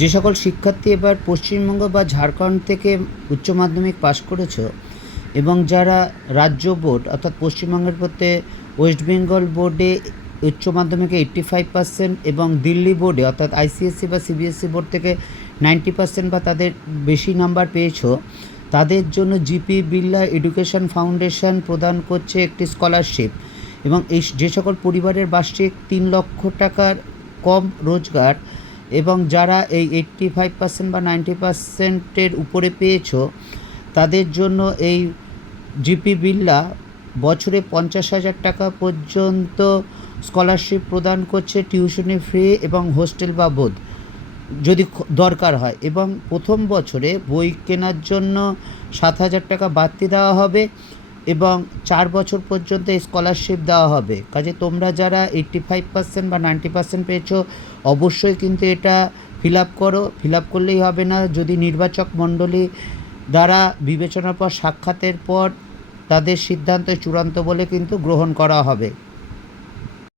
যে সকল শিক্ষার্থী এবার পশ্চিমবঙ্গ বা ঝাড়খণ্ড থেকে উচ্চ মাধ্যমিক পাশ করেছো এবং যারা রাজ্য বোর্ড অর্থাৎ পশ্চিমবঙ্গের মধ্যে ওয়েস্ট বেঙ্গল বোর্ডে উচ্চ মাধ্যমিকে 85% এবং দিল্লি বোর্ডে অর্থাৎ আইসিএসসি বা সিবিএসসি বোর্ড থেকে 90% বা তাদের বেশি নাম্বার পেয়েছো, তাদের জন্য জিপি বিড়লা এডুকেশন ফাউন্ডেশন প্রদান করছে একটি স্কলারশিপ। এবং এই যে সকল পরিবারের বার্ষিক 3 লক্ষ টাকার কম রোজগার এবং যারা এই 85% বা 90%-এর উপরে পেয়েছো, তাদের জন্য এই জিপি বিড়লা বছরে 50,000 টাকা পর্যন্ত স্কলারশিপ প্রদান করছে, টিউশনি ফ্রি এবং হোস্টেল বাবদ যদি দরকার হয়। এবং প্রথম বছরে বই কেনার জন্য 7,000 টাকা বাড়তি দেওয়া হবে এবং 4 বছর পর্যন্ত এই স্কলারশিপ দেওয়া হবে। কাজে তোমরা যারা 85% বা 90% পেয়েছো, অবশ্যই কিন্তু এটা ফিল আপ করো। ফিল আপ করলেই হবে না, যদি নির্বাচক মণ্ডলী দ্বারা বিবেচনার পর সাক্ষাতের পর তাদের সিদ্ধান্ত চূড়ান্ত বলে কিন্তু গ্রহণ করা হবে।